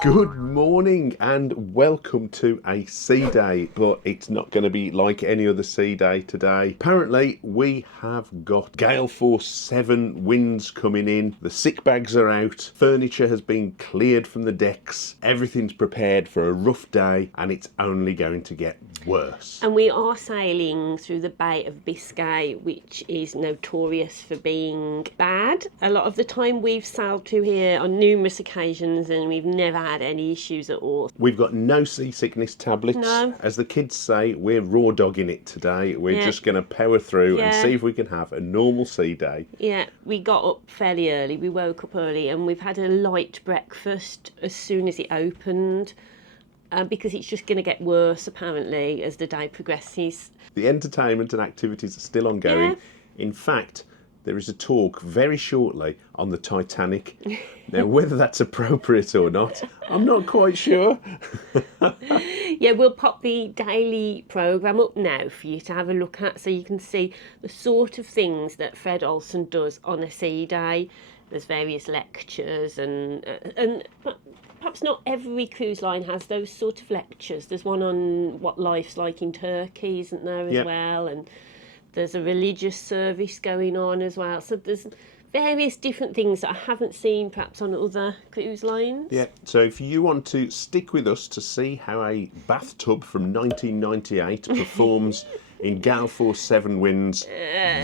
Good morning and welcome to a sea day, but it's not going to be like any other sea day today. Apparently we have got gale force 7 winds coming in, the sick bags are out, furniture has been cleared from the decks, everything's prepared for a rough day and it's only going to get worse. And we are sailing through the Bay of Biscay, which is notorious for being bad. A lot of the time we've sailed through here on numerous occasions and we've never had any issues at all. We've got no seasickness tablets. No. As the kids say, we're raw dogging it today. We're just going to power through and see if we can have a normal sea day. Yeah, we got up fairly early. We woke up early and we've had a light breakfast as soon as it opened. Because it's just going to get worse, apparently, as the day progresses. The entertainment and activities are still ongoing. Yeah. In fact, there is a talk very shortly on the Titanic. Now, whether that's appropriate or not, I'm not quite sure. Yeah, we'll pop the daily programme up now for you to have a look at so you can see the sort of things that Fred Olsen does on a sea day. There's various lectures and perhaps not every cruise line has those sort of lectures. There's one on what life's like in Turkey, isn't there, as well? And there's a religious service going on as well. So there's various different things that I haven't seen perhaps on other cruise lines. Yeah, so if you want to stick with us to see how a bathtub from 1998 performs in gale force 7 winds,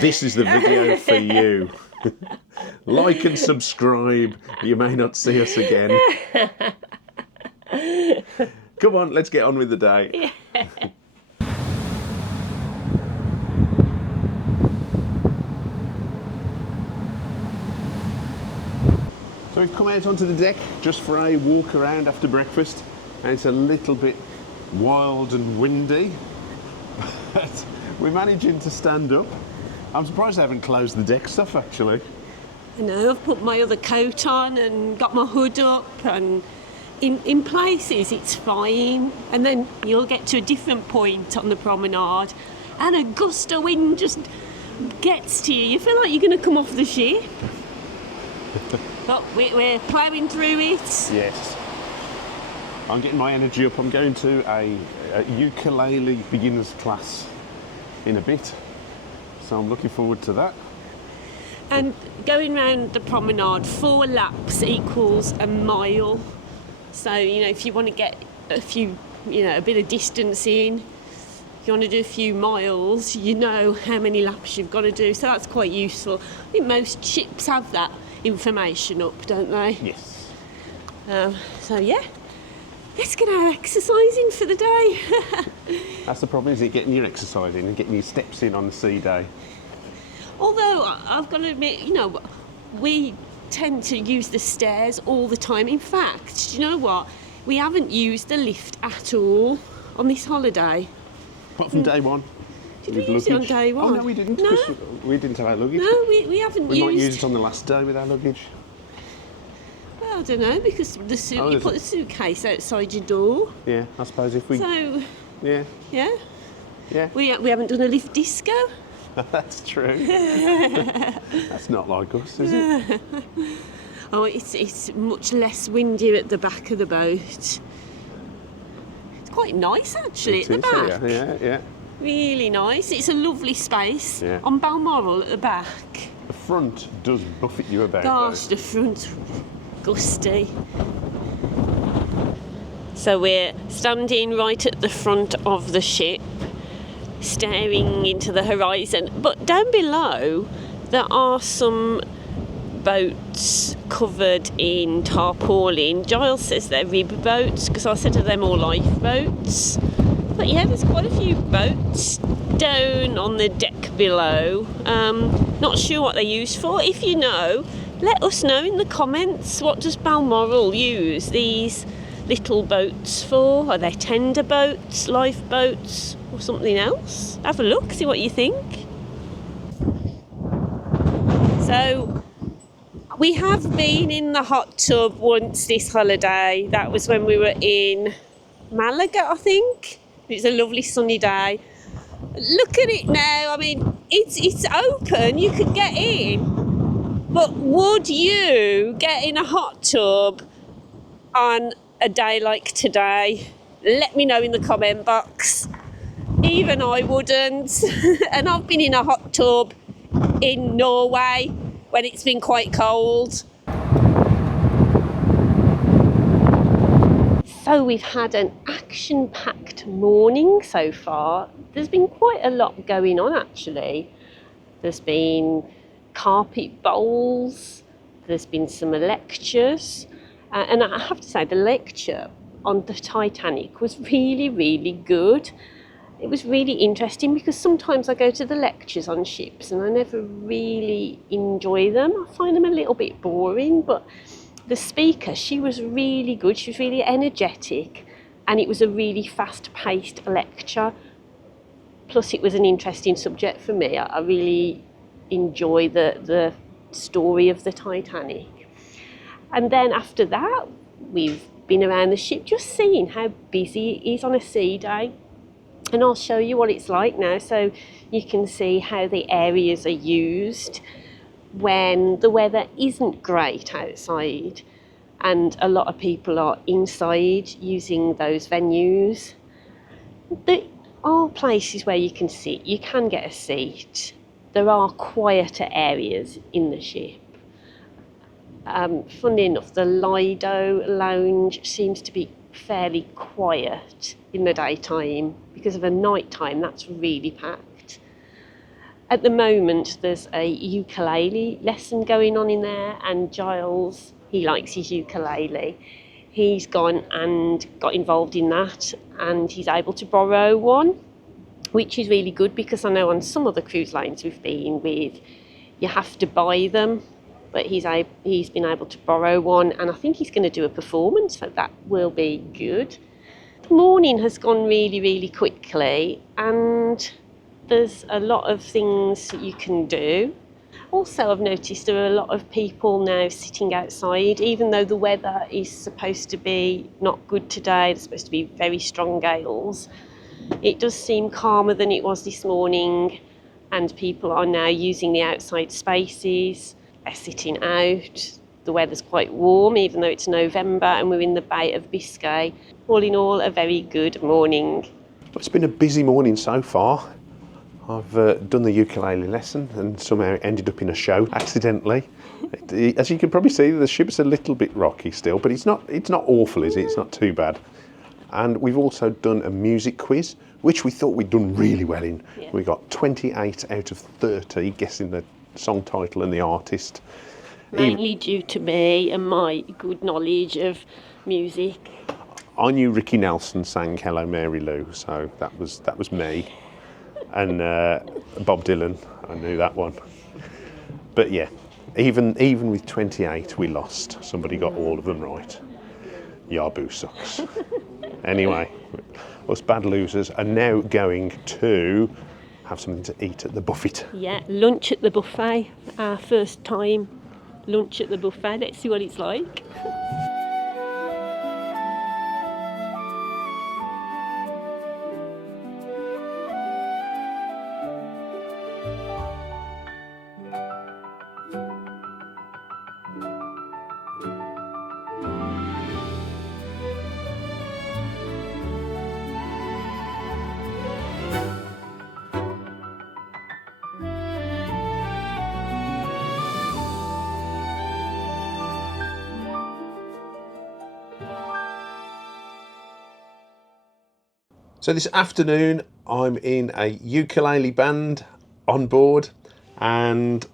this is the video for you. Like and subscribe. You may not see us again. Come on, let's get on with the day. Yeah. So we've come out onto the deck just for a walk around after breakfast, and it's a little bit wild and windy, but we're managing to stand up. I'm surprised I haven't closed the deck stuff, actually. I know, I've put my other coat on and got my hood up, and in places it's fine, and then you'll get to a different point on the promenade and a gust of wind just gets to you. You feel like you're going to come off the ship. But we're ploughing through it. Yes. I'm getting my energy up. I'm going to a ukulele beginners class in a bit. So I'm looking forward to that. And going round the promenade, 4 laps equals a mile. So, if you want to get a few, a bit of distance in, if you want to do a few miles, you know how many laps you've got to do. So that's quite useful. I think most ships have that information up, don't they? Yes. So yeah, let's get our exercising for the day. That's the problem, is it getting your exercise in and getting your steps in on the sea day? Although I've got to admit, we tend to use the stairs all the time. In fact, do you know what? We haven't used the lift at all on this holiday. Apart from day one. Did we use it on day one? Oh no, we didn't. No, we didn't have our luggage. No, we haven't We used. might use it on the last day with our luggage. Well, I don't know, because you put the suitcase outside your door. Yeah, I suppose if we. So. Yeah. Yeah. Yeah. We haven't done a lift disco. That's true. That's not like us, is it? Oh, it's much less windy at the back of the boat. It's quite nice actually at the back. Yeah. Really nice. It's a lovely space on Balmoral at the back. The front does buffet you about. Gosh, the front's gusty. So we're standing right at the front of the ship, staring into the horizon. But down below, there are some boats covered in tarpaulin. Giles says they're rib boats, because I said, are them all lifeboats? But yeah, there's quite a few boats down on the deck below. Not sure what they're used for. If you know, let us know in the comments. What does Balmoral use these little boats for? Are they tender boats, lifeboats, or something else? Have a look, see what you think. So we have been in the hot tub once this holiday. That was when we were in Malaga, I think. It's a lovely sunny day. Look at it now. I mean, it's open. You could get in. But would you get in a hot tub on a day like today? Let me know in the comment box. Even I wouldn't. And I've been in a hot tub in Norway when it's been quite cold. So we've had an action-packed morning so far. There's been quite a lot going on actually. There's been carpet bowls, there's been some lectures, and I have to say the lecture on the Titanic was really, really good. It was really interesting because sometimes I go to the lectures on ships and I never really enjoy them. I find them a little bit boring, but the speaker, she was really good, she was really energetic, and it was a really fast-paced lecture. Plus it was an interesting subject for me. I really enjoy the story of the Titanic. And then after that, we've been around the ship just seeing how busy it is on a sea day. And I'll show you what it's like now so you can see how the areas are used when the weather isn't great outside and a lot of people are inside using those venues. There are places where you can sit, you can get a seat. There are quieter areas in the ship. Funnily enough, the Lido lounge seems to be fairly quiet in the daytime because of the night time that's really packed. At the moment there's a ukulele lesson going on in there, and Giles, he likes his ukulele. He's gone and got involved in that and he's able to borrow one, which is really good because I know on some of the cruise lines we've been with you have to buy them, but he's been able to borrow one, and I think he's going to do a performance, so that will be good. The morning has gone really, really quickly and there's a lot of things you can do. Also, I've noticed there are a lot of people now sitting outside, even though the weather is supposed to be not good today. There's supposed to be very strong gales. It does seem calmer than it was this morning, and people are now using the outside spaces. They're sitting out. The weather's quite warm, even though it's November and we're in the Bay of Biscay. All in all, a very good morning. It's been a busy morning so far. I've done the ukulele lesson and somehow ended up in a show accidentally. As you can probably see, the ship's a little bit rocky still, but it's not awful, is it? It's not too bad. And we've also done a music quiz, which we thought we'd done really well in. Yeah. We got 28 out of 30 guessing the song title and the artist. Mainly due to me and my good knowledge of music. I knew Ricky Nelson sang Hello Mary Lou, so that was me. And Bob Dylan, I knew that one. But yeah, even with 28 we lost. Somebody got all of them right. Yabu sucks. Anyway, us bad losers are now going to have something to eat at the buffet. Yeah, lunch at the buffet. Our first time lunch at the buffet. Let's see what it's like. So this afternoon I'm in a ukulele band on board, and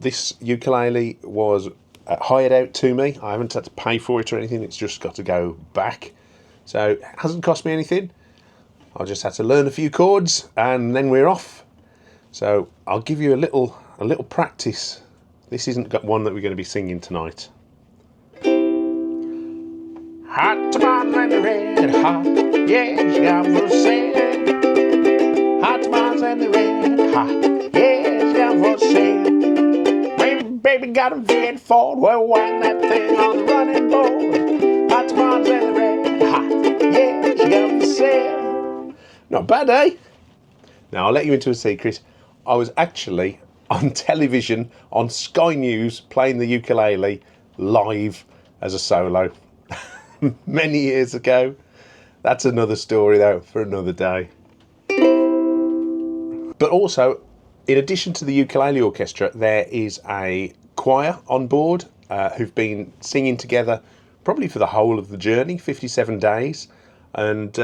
this ukulele was hired out to me. I haven't had to pay for it or anything, it's just got to go back. So it hasn't cost me anything. I just had to learn a few chords and then we're off. So I'll give you a little practice. This isn't one that we're going to be singing tonight. Hot tamales and the red hot, yeah, she got for sale. Hot tamales and the red hot, yeah, she got for sale. Baby got a V8 well, wind that thing on the running board. Hot tamales and the red hot, yeah, she got for sale. Not bad, eh? Now I'll let you into a secret. I was actually on television on Sky News playing the ukulele live as a solo. many years ago. That's another story, though, for another day. But also, in addition to the ukulele orchestra, there is a choir on board who've been singing together probably for the whole of the journey, 57 days. And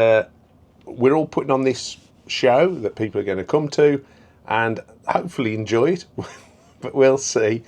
we're all putting on this show that people are going to come to and hopefully enjoy it. But we'll see.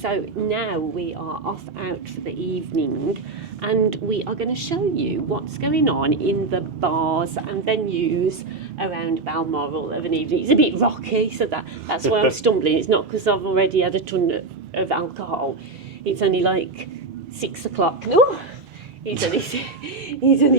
So now we are off out for the evening, and we are going to show you what's going on in the bars and venues around Balmoral of an evening. It's a bit rocky, so that's why I'm stumbling. It's not because I've already had a ton of alcohol. It's only like 6 o'clock. No, it's only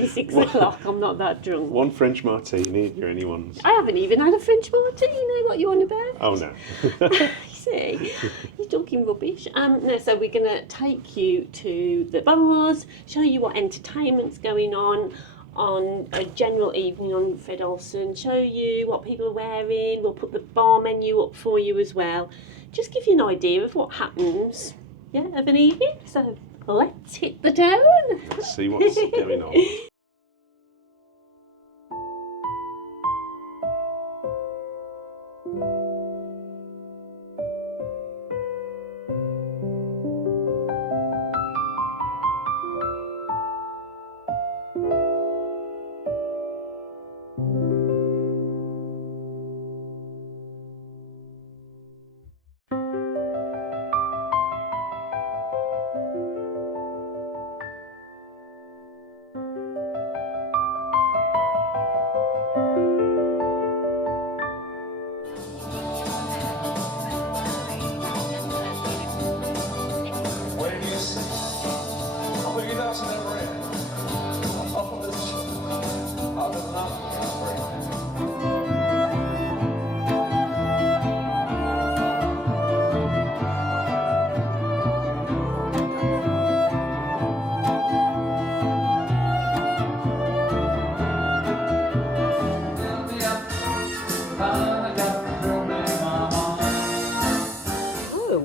6 o'clock. I'm not that drunk. One French martini, you're anyone's. I haven't even had a French martini. You know what you're on about? Oh, no. See, you're talking rubbish. No, so we're going to take you to the bars, show you what entertainment's going on a general evening on Fred Olsen, show you what people are wearing. We'll put the bar menu up for you as well. Just give you an idea of what happens, of an evening. So let's hit the town. Let's see what's going on.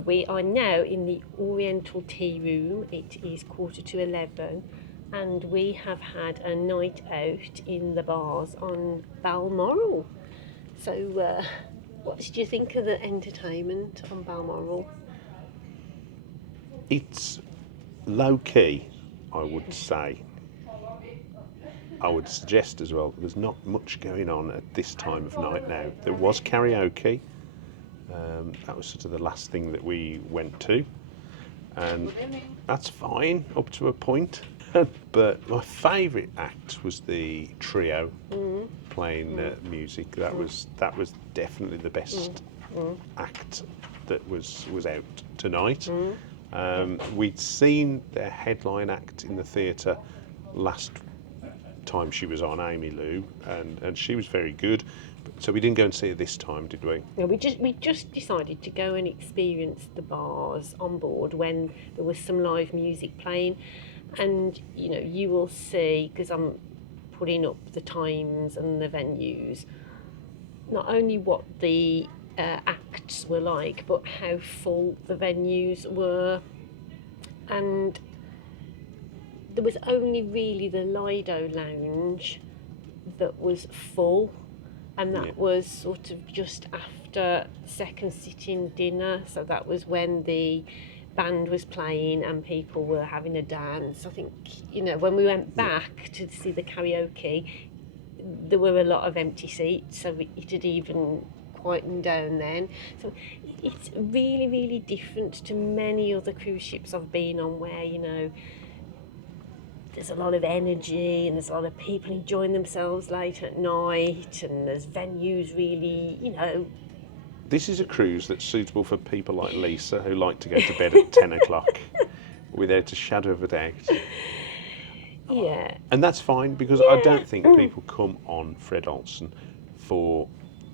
We are now in the Oriental Tea Room. It is 11:15 and we have had a night out in the bars on Balmoral. So what did you think of the entertainment on Balmoral? It's low key, I would say. I would suggest as well, there's not much going on at this time of night now. There was karaoke. That was sort of the last thing that we went to, and that's fine up to a point. But my favourite act was the trio playing music. That was definitely the best act that was out tonight. We'd seen their headline act in the theatre last time she was on, Amy Lou, and she was very good. So we didn't go and see her this time, did we? No, we just decided to go and experience the bars on board when there was some live music playing. And you will see, because I'm putting up the times and the venues, not only what the acts were like, but how full the venues were. And there was only really the Lido Lounge that was full, and that was sort of just after second sitting dinner. So that was when the band was playing and people were having a dance. I think, when we went back to see the karaoke, there were a lot of empty seats, so it had even quietened down then. So it's really, really different to many other cruise ships I've been on, where, there's a lot of energy and there's a lot of people enjoying themselves late at night, and there's venues really, This is a cruise that's suitable for people like Lisa, who like to go to bed at 10 o'clock without a shadow of a doubt. Yeah. And that's fine, because I don't think people come on Fred Olsen for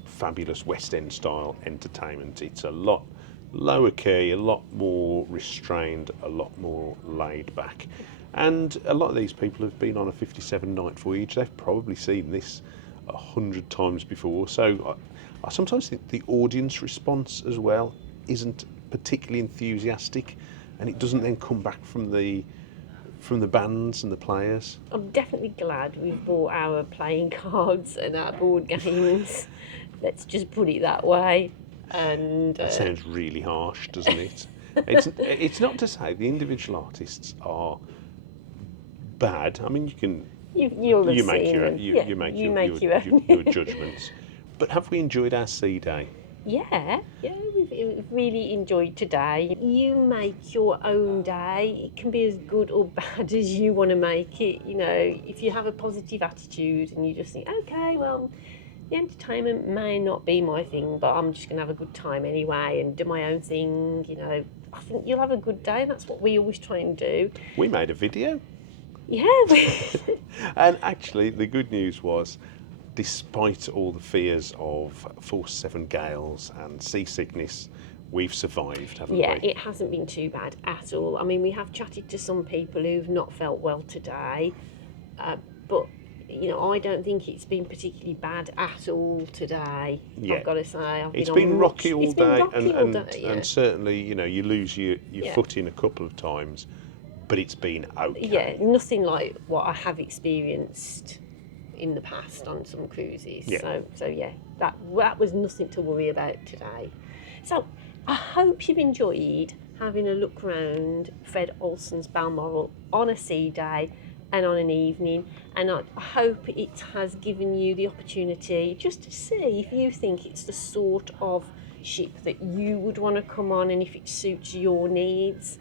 fabulous West End style entertainment. It's a lot lower key, a lot more restrained, a lot more laid back. And a lot of these people have been on a 57 night voyage. They've probably seen this 100 times before. So I sometimes think the audience response as well isn't particularly enthusiastic, and it doesn't then come back from the bands and the players. I'm definitely glad we've bought our playing cards and our board games. Let's just put it that way. And That sounds really harsh, doesn't it? It's not to say the individual artists are bad. I mean, you make your own judgments. But have we enjoyed our sea day? Yeah, we've really enjoyed today. You make your own day. It can be as good or bad as you want to make it. You know, if you have a positive attitude and you just think, okay, well, the entertainment may not be my thing, but I'm just going to have a good time anyway and do my own thing, you know, I think you'll have a good day, and that's what we always try and do. We made a video. Yeah. And actually, the good news was, despite all the fears of force 7 gales and seasickness, we've survived, haven't we? Yeah, it hasn't been too bad at all. I mean, we have chatted to some people who've not felt well today, but, you know, I don't think it's been particularly bad at all today. Yeah. I've got to say. It's been rocky all day, yeah. And certainly, you know, you lose your footing a couple of times, but it's been okay. Yeah, nothing like what I have experienced in the past on some cruises. Yeah. So yeah, that was nothing to worry about today. So I hope you've enjoyed having a look round Fred Olsen's Balmoral on a sea day and on an evening, and I hope it has given you the opportunity just to see if you think it's the sort of ship that you would want to come on and if it suits your needs.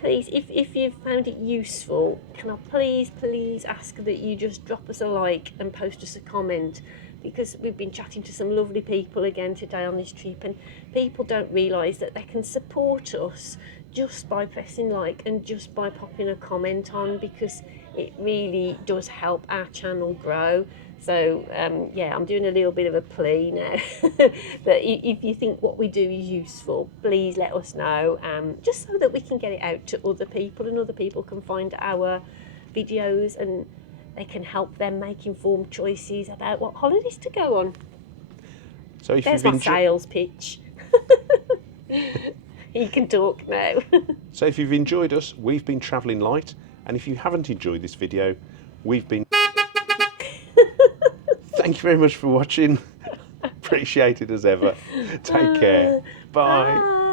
Please, if you've found it useful, can I please ask that you just drop us a like and post us a comment, because we've been chatting to some lovely people again today on this trip, and people don't realise that they can support us just by pressing like and just by popping a comment on, because it really does help our channel grow. So yeah, I'm doing a little bit of a plea now that if you think what we do is useful, please let us know, just so that we can get it out to other people and other people can find our videos and they can help them make informed choices about what holidays to go on. So if There's my sales pitch. You can talk now. So if you've enjoyed us, we've been Travelling Light, and if you haven't enjoyed this video, we've been... Thank you very much for watching. Appreciate it as ever. Take care. Bye.